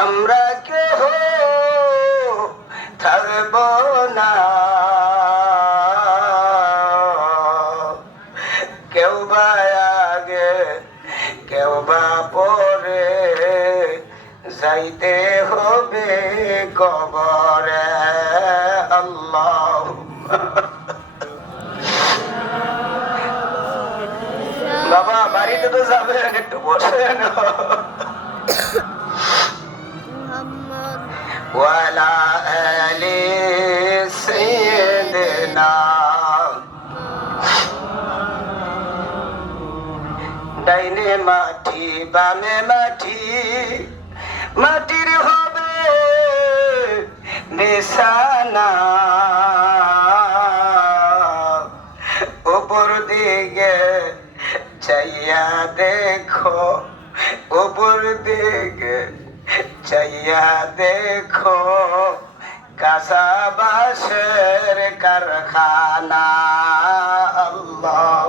আমরা কেহ থাকব না। কেউ বা আগে, কেউ বা পরে যাইতে হবে কবরে। আল্লাহ। বাবা, বাড়িতে তো যাবে একটু বসেন। ওয়ালা আলি সাইয়্যিদিনা ডাইনে মাটি বামে মাটি মাটির হবে নিশানা। উপর দিকে চাইয়া দেখো, উপর দিকে চাইয়া দেখো কাসাবাসের কারখানা। আল্লাহ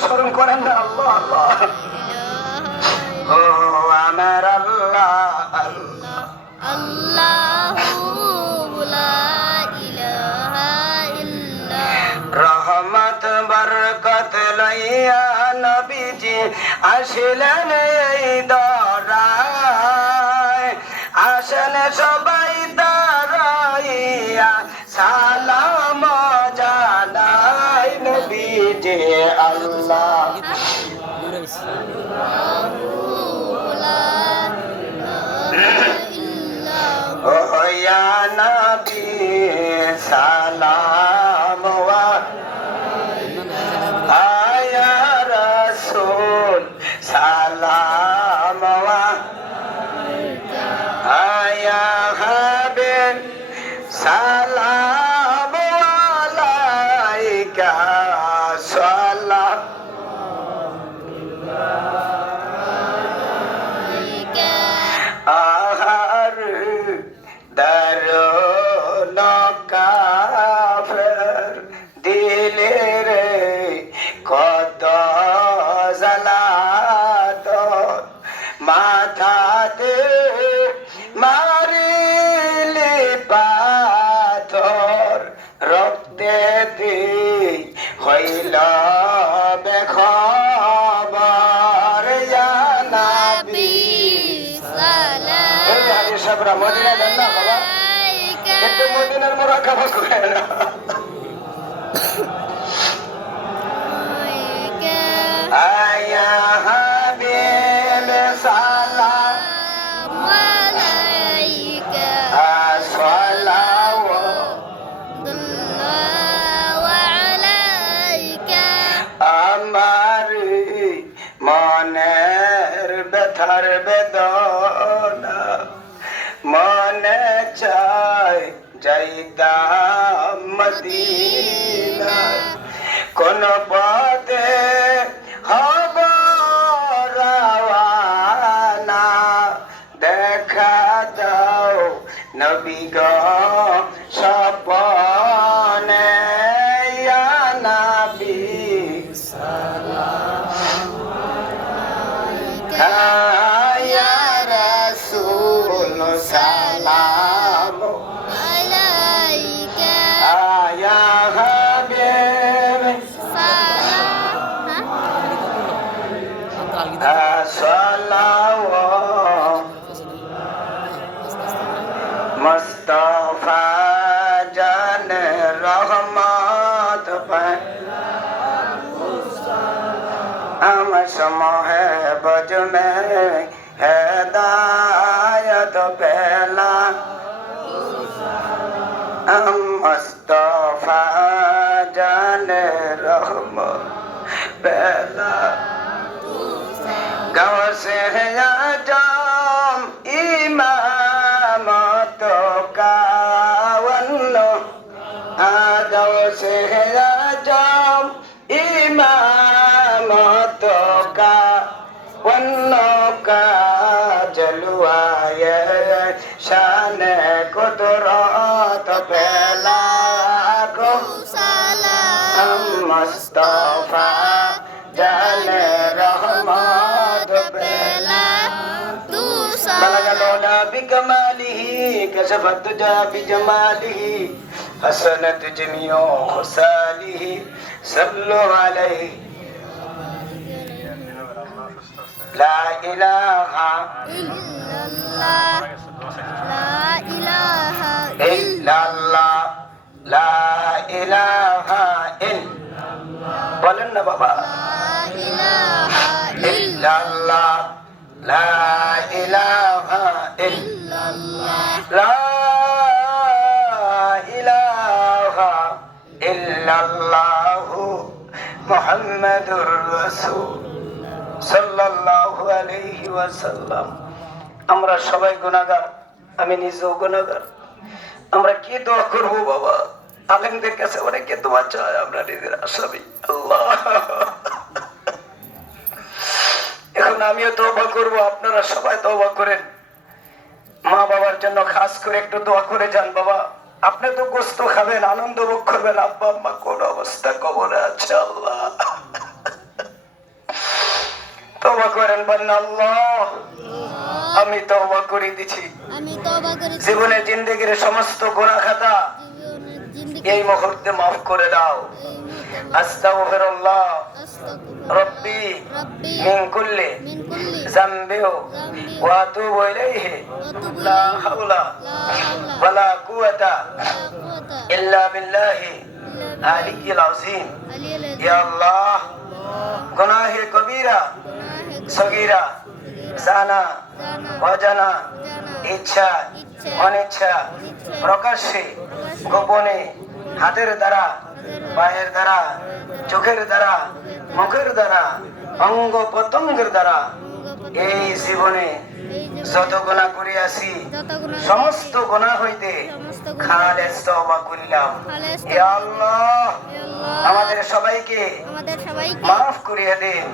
অনুসরণ করেন না আল্লাহ আল্লাহ। ও আমার আল্লাহ। রহমত আসিলেন এই দরায়। আসেন সবাই যে আল্লাহ। ওয়া নবী সালাম ওয়া আয়া রাসূল সালাম ওয়া আয়া হাবিব সালাম মাথাতে মারিলি পাথর রক্তে হইল বেখবর জানাবি এই মদিনা দেন না বাবা। একটু মদিনার মোরাকাবা করে না আয়া হাবিব সালাম। যাইতাম মদিনা কোন পথে হেদায়ত পেলা মুস্তফা জানে রহম পেলা গাঁও সে আজম, ইমামত কাওয়ান্ন আগাও সে আজম, ইমামত কাওয়ান্ন মায়ের শানে কুদরত পেলা গো। সালাম মুস্তফা জানে রহমত পেলা। তু সালাম বিকমালিহি কশফত জা বিজমালিহি حسنت جميع خصاله صلوا لا إله إلا الله لا إله إلا الله لا إله إلا বলেন না বাবা لا إله إلا الله لا إله إلا إلا الله لا إله إلا الله محمد رسول সাল্লাল্লাহু আমরা সবাই গুনাহগার, আমি নিজেও গুনাহগার। আমরা কি দোয়া করব বাবা? আলেমদের কাছে অনেকে দোয়া চায়, আমরা নিজের আসামি। আল্লাহ। এখন আমিও তওবা করব, আপনারা সবাই তওবা করেন। মা বাবার জন্য খাস করে একটু দোয়া করে যান বাবা। আপনি তো গোস্ত খাবেন, আনন্দ ভোগ করবেন। আব্বা, আম্মা, কোন অবস্থা কবরে আছে আল্লাহ। তবা করেন বলেন আল্লাহ আমি তবা করে দিছি। জীবনে জিন্দগির সমস্ত গোনা খাতা এই মুহূর্তে মাফ করে দাও। আস্তাগফিরুল্লাহ। রব্বি মিন কুল্লি জামবি ওয়া আতুবু ইলাইহি। লা হাওলা ওয়ালা কুওয়াতা ইল্লা বিল্লাহি। আলিয়ুল আযীম। ইয়া আল্লাহ। গুনাহে কবিরা। সগীরা। জানা। অজানা। ইচ্ছা। অনিচ্ছা। প্রকাশ্যে। গোপনে। হাতের দ্বারা। পায়ের দ্বারা। চোখের দ্বারা। মুখের দ্বারা। অঙ্গ প্রত্যঙ্গের দ্বারা। এই জীবনে যত গোনা করিয়াছি সমস্ত গোনা হইতে আমাদের সবাইকে আমাদের সবাইকে মাফ করিয়া দিন।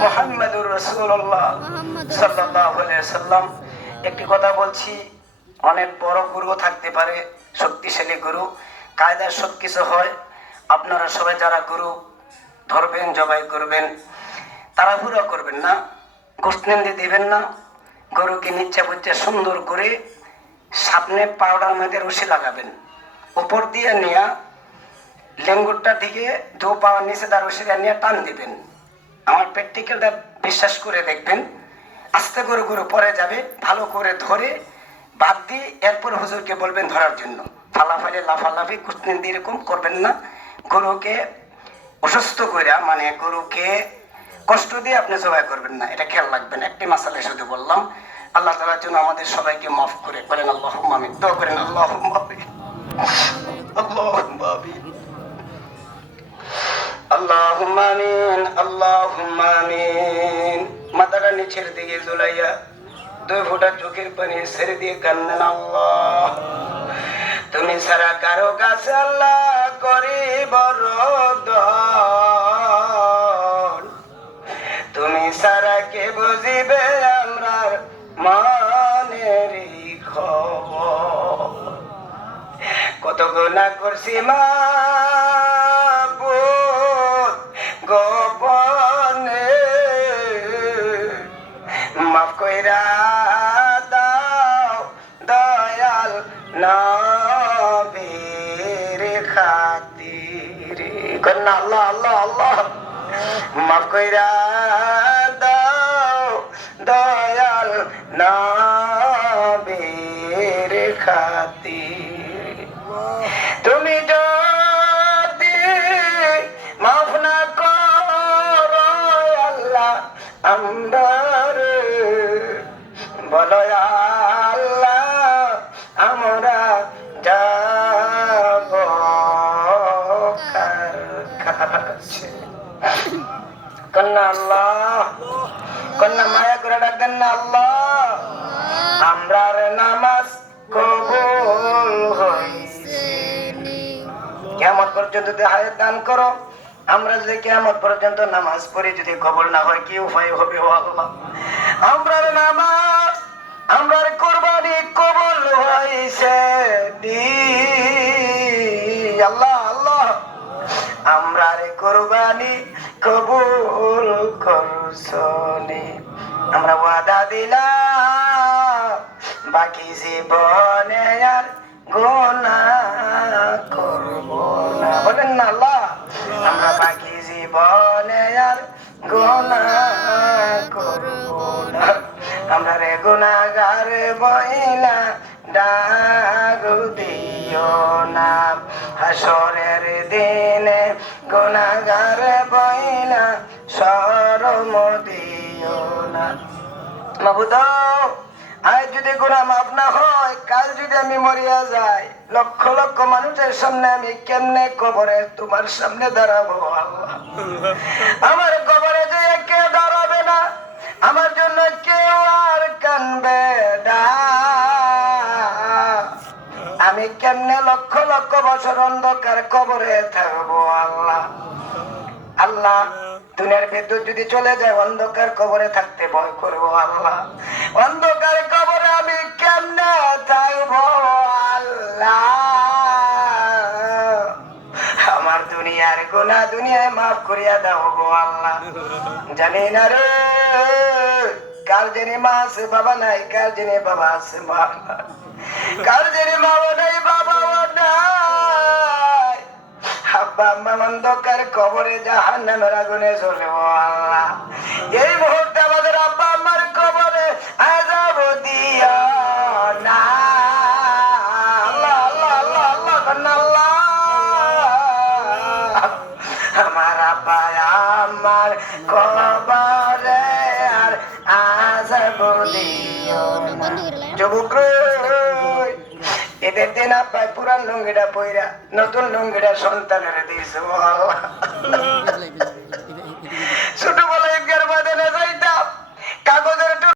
মুহাম্মাদুর সাল্লাম একটি কথা বলছি অনেক বড় গুরু থাকতে পারে শক্তিশালী গুরু। কায়দার সব কিছু হয়। আপনারা সবাই যারা গুরু ধরবেন জবাই করবেন। তারা তাড়াহুড়া করবেন না। গোষ্ঠীন্দি দিবেন না। গরুকে নিচ্ছে বুচ্ছে সুন্দর করে সামনে পাউডার মধ্যে রশি লাগাবেন। উপর দিয়ে নেয়া লেঙ্গুরটা দিকে দু পাওয়ার নিচে তার রশিটা নিয়ে টান দিবেন। আমার প্র্যাকটিক্যালটা বিশ্বাস করে দেখবেন। আস্তে করে গরু পরে যাবে, ভালো করে ধরে বাদ দিয়ে এরপর হুজুরকে বলবেন ধরার জন্য। ফালাফালি, লাফালাফি কুটনিন্দি এরকম করবেন না। গরুকে অসুস্থ করে মানে গরুকে কষ্ট দিয়ে আপনি জবাই করবেন না, এটা খেয়াল রাখবেন। একটি মাসালে শুধু বললাম, আল্লাহ তালার জন্য আমাদের সবাইকে মাফ করে করেন আল্লাহ আমিন। দোয়া করেন আল্লাহ মাথাটা নিচের দিকে ঝুলাইয়া দুই ফোঁটা চোখের পানি ছেড়ে দিয়ে কান্দেন, আল্লাহ, তুমি সারা কারও কাছে আল্লাহ করি বড় কত গুণা করছি মা গোপনে? মাফ কইরা দাও দয়াল নবীর খাতিরে। কন্যা আল্লাহ আল্লাহ আল্লাহ। মাফ কইরা দাও দয়াল নবীর কন্যা আল্লাহ, কন্যা মায়া করে ডাকেন না আল্লাহ। আমরার নামাজ কবুল কেমন পর্যন্ত হায়াত দান করো, আমরা যদি কেমন পর্যন্ত নামাজ পড়ি, যদি কবল না হয়, কি উপায় হবে আল্লাহ? নামাজ আমরার কোরবানি কবল হইছে। দি আল্লাহ। কোরবানি, কবুল করছনি আমরা ওয়াদা দিলাম, বাকি জীবনে আর গোনা করব না। বলেন না আল্লাহ। আমরা বাকি জীবনে আর গোনা করব না। আমরা রে গুনাগার বইলা ডাক দিও না। হাসরের দিনে গুনাগার বইলা শরম দিও আজ যদি গুণা মাপ না হয়, কাল যদি আমি মরিয়া যাই, লক্ষ লক্ষ মানুষের সামনে আমি কেমনে কবরে তোমার সামনে দাঁড়াবো আল্লাহ? আমার কবরে কেমনে লক্ষ লক্ষ বছর অন্ধকার কবরে থাকব আল্লাহ? আল্লাহ, দুনিয়ার বিদ্যুৎ যদি চলে যায়, অন্ধকার কবরে থাকতে ভয় করব আল্লাহ। অন্ধকার কবরে আমি কেমনে থাকব আল্লাহ? আমার দুনিয়ার গুণা দুনিয়ায় মাফ করিয়া দাও গো আল্লাহ। জানি না রে। কার মা আছে বাবা নাই কার বাবা আছে মা। কার জানি মা নাই বাবা নাই হাব্বা আম্মা অন্ধকার কবরে জাহান নামের আগুনে চলে আল্লাহ এই মুহূর্তে দিও যুবক এদের দিন আব্বাই পুরান লুঙ্গিটা পইরা নতুন লুঙ্গিটা সন্তানের দিয়েছে।